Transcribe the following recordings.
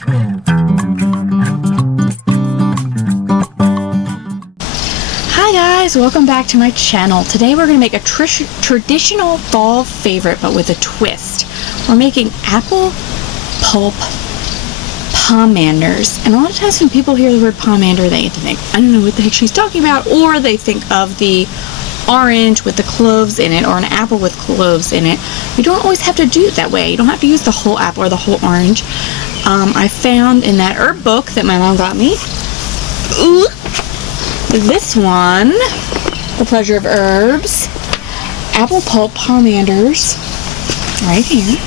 Hi guys, welcome back to my channel. Today we're going to make a traditional fall favorite, but with a twist. We're making apple pulp pomanders. And a lot of times when people hear the word pomander, they think, I don't know what the heck she's talking about, or they think of the orange with the cloves in it, or an apple with cloves in it. You don't always have to do it that way. You don't have to use the whole apple or the whole orange. I found in that herb book that my mom got me, this one, The Pleasure of Herbs, apple pulp pomanders, right here.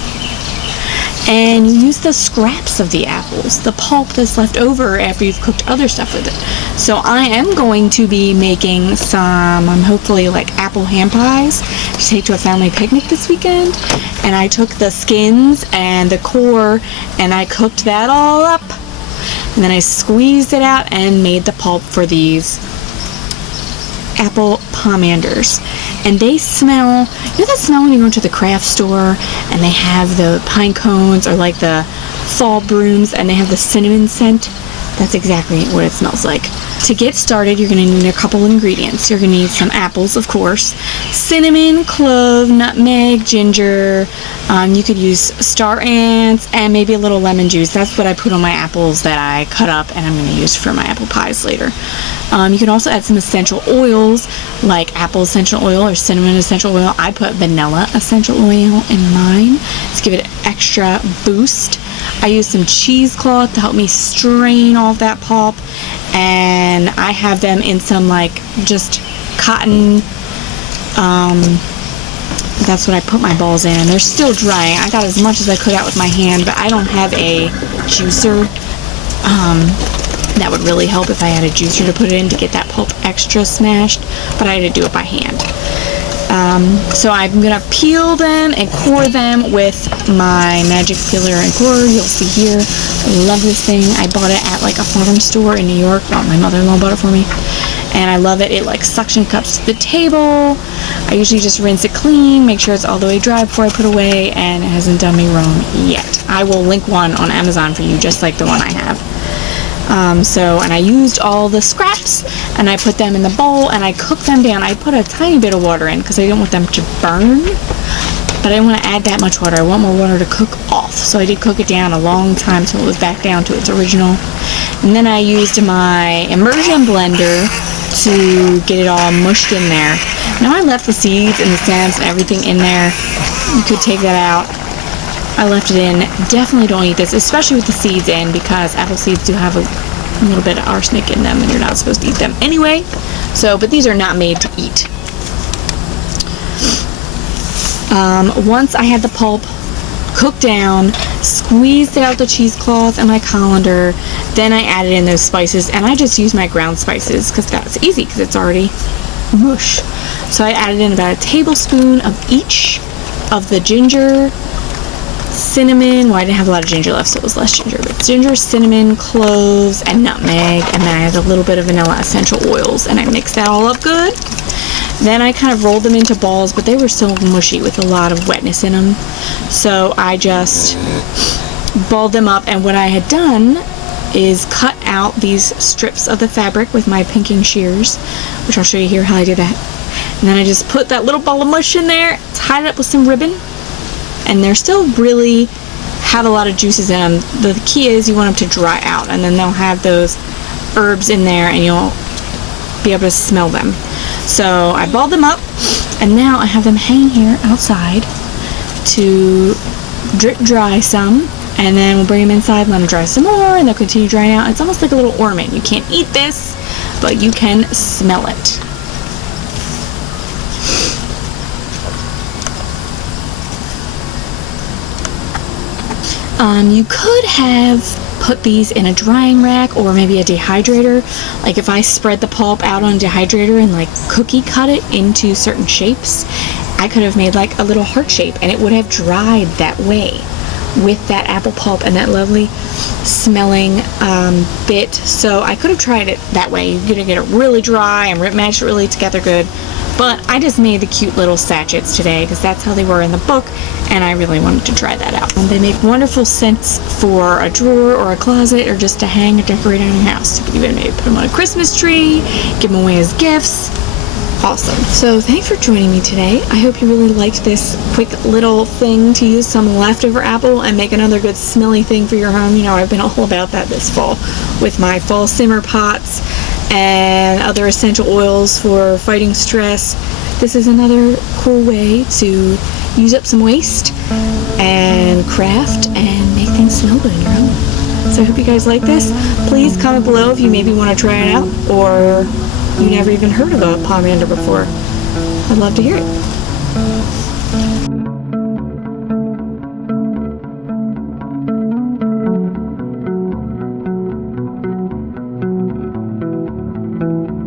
And you use the scraps of the apples, the pulp that's left over after you've cooked other stuff with it. So I am going to be making some, hopefully like apple ham pies to take to a family picnic this weekend. And I took the skins and the core and I cooked that all up. And then I squeezed it out and made the pulp for these apple pomanders. And they smell, you know that smell when you go into the craft store and they have the pine cones or like the fall brooms and they have the cinnamon scent? That's exactly what it smells like. To get started, you're going to need a couple ingredients. You're going to need some apples, of course, cinnamon, clove, nutmeg, ginger. You could use star anise and maybe a little lemon juice. That's what I put on my apples that I cut up and I'm going to use for my apple pies later. You can also add some essential oils like apple essential oil or cinnamon essential oil. I put vanilla essential oil in mine to give it an extra boost. I use some cheesecloth to help me strain all of that pulp, and I have them in some like just cotton, that's what I put my balls in, and they're still drying. I got as much as I could out with my hand, but I don't have a juicer. That would really help if I had a juicer to put it in to get that pulp extra smashed, but I had to do it by hand. So I'm going to peel them and core them with my magic peeler and core. You'll see here. I love this thing. I bought it at like a farm store in New York. Well, my mother-in-law bought it for me. And I love it. It like suction cups to the table. I usually just rinse it clean, make sure it's all the way dry before I put away, and it hasn't done me wrong yet. I will link one on Amazon for you, just like the one I have. And I used all the scraps and I put them in the bowl and I cooked them down. I put a tiny bit of water in because I didn't want them to burn, but I didn't want to add that much water. I want more water to cook off. So I did cook it down a long time so it was back down to its original. And then I used my immersion blender to get it all mushed in there. Now I left the seeds and the stems and everything in there. You could take that out. I left it in. Definitely don't eat this, especially with the seeds in, because apple seeds do have a little bit of arsenic in them and you're not supposed to eat them anyway. So, but these are not made to eat. Once I had the pulp cooked down, squeezed out the cheesecloth and my colander, then I added in those spices, and I just used my ground spices because that's easy because it's already mush. So I added in about a tablespoon of each of the ginger, cinnamon, well I didn't have a lot of ginger left so it was less ginger, but ginger, cinnamon, cloves, and nutmeg, and then I had a little bit of vanilla essential oils, and I mixed that all up good. Then I kind of rolled them into balls, but they were still mushy with a lot of wetness in them, so I just balled them up, and what I had done is cut out these strips of the fabric with my pinking shears, which I'll show you here how I did that. And then I just put that little ball of mush in there, tied it up with some ribbon, and they're still really have a lot of juices in them. The key is you want them to dry out, and then they'll have those herbs in there and you'll be able to smell them. So I balled them up, and now I have them hanging here outside to drip dry some, and then we'll bring them inside, let them dry some more, and they'll continue drying out. It's almost like a little ornament. You can't eat this, but you can smell it. You could have put these in a drying rack or maybe a dehydrator. Like if I spread the pulp out on a dehydrator and like cookie cut it into certain shapes, I could have made like a little heart shape, and it would have dried that way with that apple pulp and that lovely smelling bit. So I could have tried it that way. You're gonna get it really dry and match it really together good, But I just made the cute little sachets today because that's how they were in the book, and I really wanted to try that out. And they make wonderful scents for a drawer or a closet or just to hang or decorate in your house. You can even maybe put them on a Christmas tree, give them away as gifts. Awesome. So thanks for joining me today. I hope you really liked this quick little thing to use some leftover apple and make another good smelly thing for your home. You know, I've been all about that this fall with my fall simmer pots and other essential oils for fighting stress. This is another cool way to use up some waste and craft and make things smell good in your home. So I hope you guys like this. Please comment below if you maybe want to try it out, or you never even heard of a pomander before. I'd love to hear it.